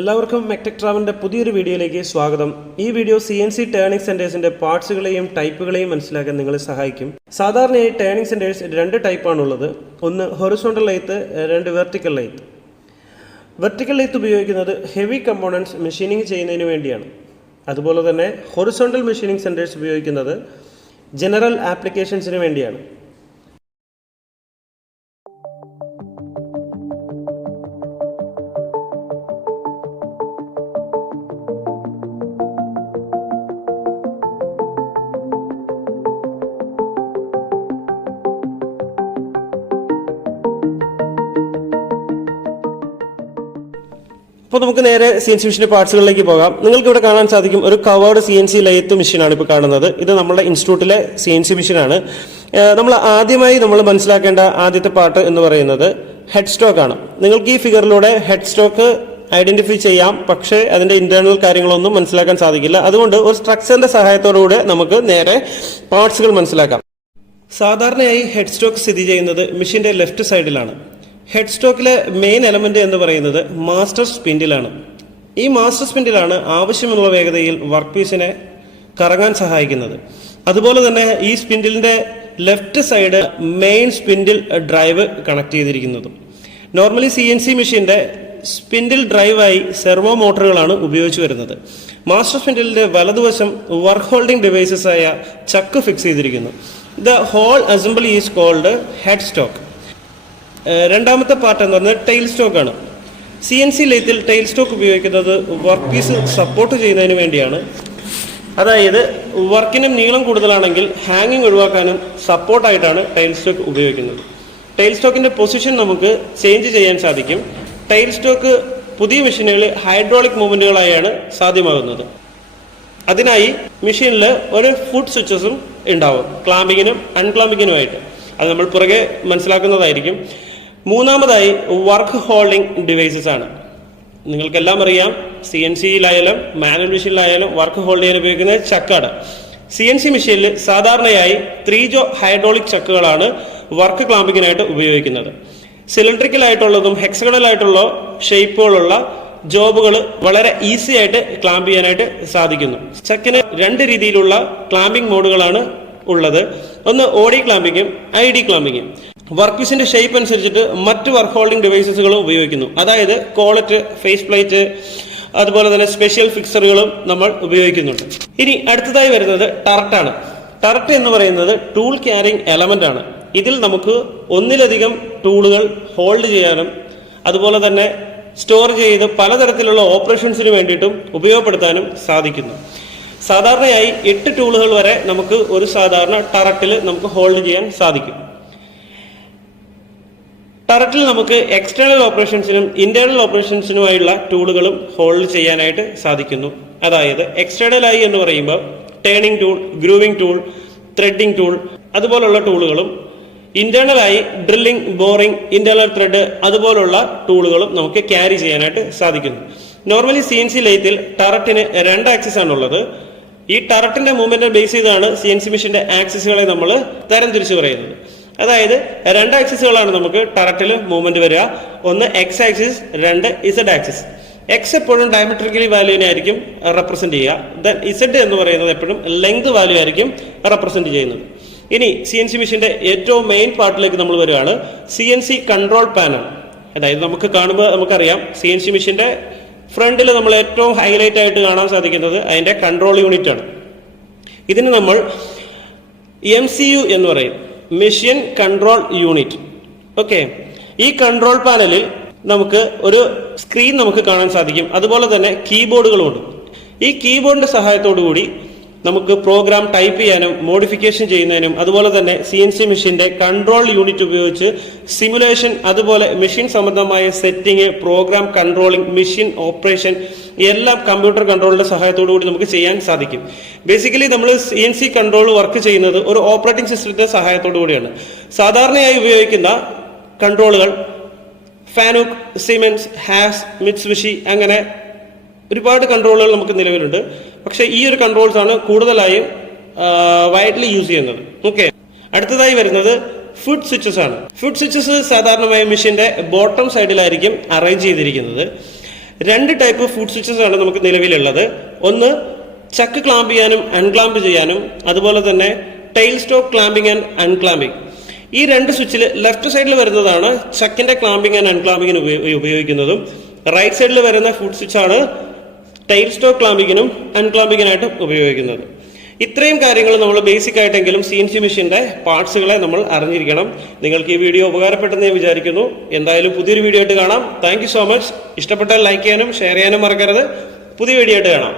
എല്ലാവർക്കും മെക്ടെക് ട്രാവലിൻ്റെ പുതിയൊരു വീഡിയോയിലേക്ക് സ്വാഗതം. ഈ വീഡിയോ CNC ടേണിംഗ് സെൻറ്റേഴ്സിൻ്റെ പാർട്സുകളെയും ടൈപ്പുകളെയും മനസ്സിലാക്കാൻ നിങ്ങളെ സഹായിക്കും. സാധാരണയായി ടേണിംഗ് സെൻറ്റേഴ്സ് രണ്ട് ടൈപ്പാണുള്ളത്. ഒന്ന് ഹൊറിസോണ്ടൽ ലെയ്ത്ത്, രണ്ട് വെർട്ടിക്കൽ ലെയ്ത്ത്. വെർട്ടിക്കൽ ലെയ്ത്ത് ഉപയോഗിക്കുന്നത് ഹെവി കമ്പോണൻറ്റ്സ് മെഷീനിങ് ചെയ്യുന്നതിന് വേണ്ടിയാണ്. അതുപോലെ തന്നെ ഹൊറിസോണ്ടൽ മെഷീനിങ് സെൻറ്റേഴ്സ് ഉപയോഗിക്കുന്നത് ജനറൽ ആപ്ലിക്കേഷൻസിന് വേണ്ടിയാണ്. അപ്പോൾ നമുക്ക് നേരെ CNC മെഷീൻ്റെ പാർട്സുകളിലേക്ക് പോകാം. നിങ്ങൾക്ക് ഇവിടെ കാണാൻ സാധിക്കും ഒരു കവേർഡ് CNC ലെയ്ത്ത് മെഷീനാണ് ഇപ്പോൾ കാണുന്നത്. ഇത് നമ്മുടെ ഇൻസ്റ്റിറ്റ്യൂട്ടിലെ CNC മെഷീനാണ്. നമ്മൾ മനസ്സിലാക്കേണ്ട ആദ്യത്തെ പാർട്ട് എന്ന് പറയുന്നത് ഹെഡ് സ്റ്റോക്ക് ആണ്. നിങ്ങൾക്ക് ഈ ഫിഗറിലൂടെ ഹെഡ് സ്റ്റോക്ക് ഐഡന്റിഫൈ ചെയ്യാം, പക്ഷേ അതിന്റെ ഇന്റേണൽ കാര്യങ്ങളൊന്നും മനസ്സിലാക്കാൻ സാധിക്കില്ല. അതുകൊണ്ട് ഒരു സ്ട്രക്ചറിന്റെ സഹായത്തോടുകൂടെ നമുക്ക് നേരെ പാർട്സുകൾ മനസ്സിലാക്കാം. സാധാരണയായി ഹെഡ് സ്റ്റോക്ക് സ്ഥിതി ചെയ്യുന്നത് മെഷീന്റെ ലെഫ്റ്റ് സൈഡിലാണ്. ഹെഡ് സ്റ്റോക്കിലെ മെയിൻ എലമെന്റ് എന്ന് പറയുന്നത് മാസ്റ്റർ സ്പിൻഡിലാണ്. ഈ മാസ്റ്റർ സ്പിൻഡിലാണ് ആവശ്യമുള്ള വേഗതയിൽ വർക്ക് പീസിനെ കറങ്ങാൻ സഹായിക്കുന്നത്. അതുപോലെ തന്നെ ഈ സ്പിൻഡിലിന്റെ left side main spindle drive connect ചെയ്തിരിക്കുന്നതും. നോർമലി CNC മെഷീന്റെ സ്പിൻഡിൽ ഡ്രൈവായി സെർവോ മോട്ടറുകളാണ് ഉപയോഗിച്ചു വരുന്നത്. മാസ്റ്റർ സ്പിൻഡിലിന്റെ വലതുവശം വർക്ക് ഹോൾഡിംഗ് ഡിവൈസസ് ആയ ചക്ക് ഫിക്സ് ചെയ്തിരിക്കുന്നു. The whole assembly is called head stock. രണ്ടാമത്തെ പാർട്ട് എന്ന് പറയുന്നത് ടെയിൽ സ്റ്റോക്ക് ആണ്. CNC ലെയ്ത്തിൽ ടെയിൽ സ്റ്റോക്ക് ഉപയോഗിക്കുന്നത് വർക്ക് പീസ് സപ്പോർട്ട് ചെയ്യുന്നതിന് വേണ്ടിയാണ്. അതായത് വർക്കിന് നീളം കൂടുതലാണെങ്കിൽ ഹാങ്ങിങ് ഒഴിവാക്കാനും സപ്പോർട്ടായിട്ടാണ് ടെയിൽ സ്റ്റോക്ക് ഉപയോഗിക്കുന്നത്. ടെയിൽ സ്റ്റോക്കിന്റെ പൊസിഷൻ നമുക്ക് ചേഞ്ച് ചെയ്യാൻ സാധിക്കും. ടെയിൽ സ്റ്റോക്ക് പുതിയ മെഷീനുകളിൽ ഹൈഡ്രോളിക് മൂവ്മെന്റുകളായാണ് സാധ്യമാകുന്നത്. അതിനായി മെഷീനിൽ ഒരു ഫുഡ് സ്വിച്ചസും ഉണ്ടാവും, ക്ലാമ്പിങ്ങിനും അൺക്ലാമ്പിങ്ങിനുമായിട്ട്. അത് നമ്മൾ പുറകെ മനസ്സിലാക്കുന്നതായിരിക്കും. മൂന്നാമതായി വർക്ക് ഹോൾഡിംഗ് ഡിവൈസസ് ആണ്. നിങ്ങൾക്കെല്ലാം അറിയാം, CNC-യിലായാലും മാനുവൽ മെഷീനിലായാലും വർക്ക് ഹോൾഡ് ചെയ്യാൻ ഉപയോഗിക്കുന്ന ചക്കാണ്. CNC മെഷീനിൽ സാധാരണയായി 3 ജോ ഹൈഡ്രോളിക് ചക്കുകളാണ് വർക്ക് ക്ലാമ്പിങ്ങിനായിട്ട് ഉപയോഗിക്കുന്നത്. സിലിണ്ടറിക്കൽ ആയിട്ടുള്ളതും ഹെക്സഗണൽ ആയിട്ടുള്ള ഷേപ്പുകളുള്ള ജോബുകൾ വളരെ ഈസി ആയിട്ട് ക്ലാമ്പ് ചെയ്യാനായിട്ട് സാധിക്കുന്നു. ചക്കിന് 2 രീതിയിലുള്ള ക്ലാമ്പിംഗ് മോഡുകളാണ് ഉള്ളത്. ഒന്ന് OD ക്ലാമ്പിങ്ങും ID ക്ലാമ്പിങ്ങും. വർക്ക് പീസിന്റെ ഷേപ്പ് അനുസരിച്ചിട്ട് മറ്റ് വർക്ക് ഹോൾഡിംഗ് ഡിവൈസസുകളും ഉപയോഗിക്കുന്നു. അതായത് കോളറ്റ്, ഫേസ് പ്ലേറ്റ്, അതുപോലെ തന്നെ സ്പെഷ്യൽ ഫിക്സറുകളും നമ്മൾ ഉപയോഗിക്കുന്നുണ്ട്. ഇനി അടുത്തതായി വരുന്നത് ടററ്റാണ്. ടററ്റ് എന്ന് പറയുന്നത് ടൂൾ ക്യാരിങ് എലമെന്റ് ആണ്. ഇതിൽ നമുക്ക് ഒന്നിലധികം ടൂളുകൾ ഹോൾഡ് ചെയ്യാനും അതുപോലെ തന്നെ സ്റ്റോർ ചെയ്ത് പലതരത്തിലുള്ള ഓപ്പറേഷൻസിന് വേണ്ടിയിട്ടും ഉപയോഗപ്പെടുത്താനും സാധിക്കുന്നു. സാധാരണയായി 8 ടൂളുകൾ വരെ നമുക്ക് ഒരു സാധാരണ ടററ്റിൽ നമുക്ക് ഹോൾഡ് ചെയ്യാൻ സാധിക്കും. ടററ്റിൽ നമുക്ക് എക്സ്റ്റേണൽ ഓപ്പറേഷൻസിനും ഇന്റേണൽ ഓപ്പറേഷൻസിനുമായുള്ള ടൂളുകളും ഹോൾഡ് ചെയ്യാനായിട്ട് സാധിക്കുന്നു. അതായത് എക്സ്റ്റേണൽ ആയി എന്ന് പറയുമ്പോൾ turning tool, grooving tool, threading tool അതുപോലുള്ള ടൂളുകളും, ഇന്റേണലായി ഡ്രില്ലിംഗ്, ബോറിംഗ്, ഇന്റേണൽ ത്രെഡ് അതുപോലുള്ള ടൂളുകളും നമുക്ക് ക്യാരി ചെയ്യാനായിട്ട് സാധിക്കുന്നു. നോർമലി CNC ലെയ്ത്തിൽ ടററ്റിന് 2 ആക്സിസ് ആണുള്ളത്. ഈ ടററ്റിന്റെ മൂവ്മെന്റ് ബേസ് ചെയ്താണ് CNC മെഷീന്റെ ആക്സിസുകളെ നമ്മൾ തരംതിരിച്ചു പറയുന്നത്. അതായത് 2 ആക്സിസുകളാണ് നമുക്ക് ടററ്റിൽ മൂവ്മെന്റ് വരിക. ഒന്ന് X axis, 2 Z axis. X എപ്പോഴും ഡയമെട്രിക്കലി വാല്യൂവിനെ ആയിരിക്കും റെപ്രസെന്റ് ചെയ്യുക. ദെൻ Z എന്ന് പറയുന്നത് എപ്പോഴും ലെങ്ത് വാല്യൂ ആയിരിക്കും റെപ്രസെന്റ് ചെയ്യുന്നത്. ഇനി CNC മെഷീന്റെ ഏറ്റവും മെയിൻ പാർട്ടിലേക്ക് നമ്മൾ വരികയാണ്. CNC control panel. അതായത് നമുക്ക് കാണുമ്പോൾ നമുക്കറിയാം, CNC മെഷീന്റെ ഫ്രണ്ടിൽ നമ്മൾ ഏറ്റവും ഹൈലൈറ്റ് ആയിട്ട് കാണാൻ സാധിക്കുന്നത് അതിന്റെ കൺട്രോൾ യൂണിറ്റ് ആണ്. ഇതിന് നമ്മൾ MCU എന്ന് പറയും, മെഷീൻ കൺട്രോൾ യൂണിറ്റ്. ഓക്കെ, ഈ കൺട്രോൾ പാനലിൽ നമുക്ക് ഒരു സ്ക്രീൻ നമുക്ക് കാണാൻ സാധിക്കും. അതുപോലെ തന്നെ കീബോർഡുകളുമുണ്ട്. ഈ കീബോർഡിന്റെ സഹായത്തോടു കൂടി നമുക്ക് പ്രോഗ്രാം ടൈപ്പ് ചെയ്യാനും മോഡിഫിക്കേഷൻ ചെയ്യുന്നതിനും അതുപോലെ തന്നെ CNC മെഷീന്റെ കൺട്രോൾ യൂണിറ്റ് ഉപയോഗിച്ച് സിമുലേഷൻ, അതുപോലെ മെഷീൻ സംബന്ധമായ setting, program controlling, machine operation എല്ലാം കമ്പ്യൂട്ടർ കൺട്രോളിന്റെ സഹായത്തോടു കൂടി നമുക്ക് ചെയ്യാൻ സാധിക്കും. ബേസിക്കലി നമ്മൾ CNC കൺട്രോൾ വർക്ക് ചെയ്യുന്നത് ഒരു ഓപ്പറേറ്റിംഗ് സിസ്റ്റത്തിന്റെ സഹായത്തോടു കൂടിയാണ്. സാധാരണയായി ഉപയോഗിക്കുന്ന കൺട്രോളുകൾ ഫാനുക്, സിമെൻസ്, ഹാസ്, മിറ്റ്സുബിഷി അങ്ങനെ ഒരുപാട് കൺട്രോളുകൾ നമുക്ക് നിലവിലുണ്ട്. പക്ഷേ ഈ ഒരു കൺട്രോൾസ് ആണ് കൂടുതലായും വൈഡ്ലി യൂസ് ചെയ്യുന്നത്. ഓക്കെ, അടുത്തതായി വരുന്നത് ഫുഡ് സ്വിച്ചസ് ആണ്. ഫുഡ് സ്വിച്ചസ് സാധാരണയായി മെഷീന്റെ ബോട്ടം സൈഡിലായിരിക്കും അറേഞ്ച് ചെയ്തിരിക്കുന്നത്. രണ്ട് ടൈപ്പ് ഫുഡ് സ്വിച്ചസ് ആണ് നമുക്ക് നിലവിലുള്ളത്. ഒന്ന് ചക്ക് ക്ലാമ്പ് ചെയ്യാനും അൺക്ലാമ്പ് ചെയ്യാനും, അതുപോലെ തന്നെ ടൈൽ സ്റ്റോക്ക് ക്ലാമ്പിംഗ് ആൻഡ് അൺക്ലാമ്പിംഗ്. ഈ രണ്ട് സ്വിച്ചിൽ ലെഫ്റ്റ് സൈഡിൽ വരുന്നതാണ് ചക്കിന്റെ ക്ലാമ്പിംഗ് ആൻഡ് അൺക്ലാമ്പിങ്ങിന് ഉപയോഗിക്കുന്നതും, റൈറ്റ് സൈഡിൽ വരുന്ന ഫുഡ് സ്വിച്ചാണ് ടൈൽ സ്റ്റോക്ക് ക്ലാമ്പിങ്ങിനും അൺക്ലാമ്പിങ്ങിനായിട്ടും ഉപയോഗിക്കുന്നത്. ഇത്രയും കാര്യങ്ങൾ നമ്മൾ ബേസിക് ആയിട്ടെങ്കിലും CNC മെഷീന്റെ പാർട്സുകളെ നമ്മൾ അറിഞ്ഞിരിക്കണം. നിങ്ങൾക്ക് ഈ വീഡിയോ ഉപകാരപ്പെട്ടെന്ന് ഞാൻ വിചാരിക്കുന്നു. എന്തായാലും പുതിയൊരു വീഡിയോ ആയിട്ട് കാണാം. Thank you so much. ഇഷ്ടപ്പെട്ടാൽ ലൈക്ക് ചെയ്യാനും ഷെയർ ചെയ്യാനും മറക്കരുത്. പുതിയ വീഡിയോ ആയിട്ട് കാണാം.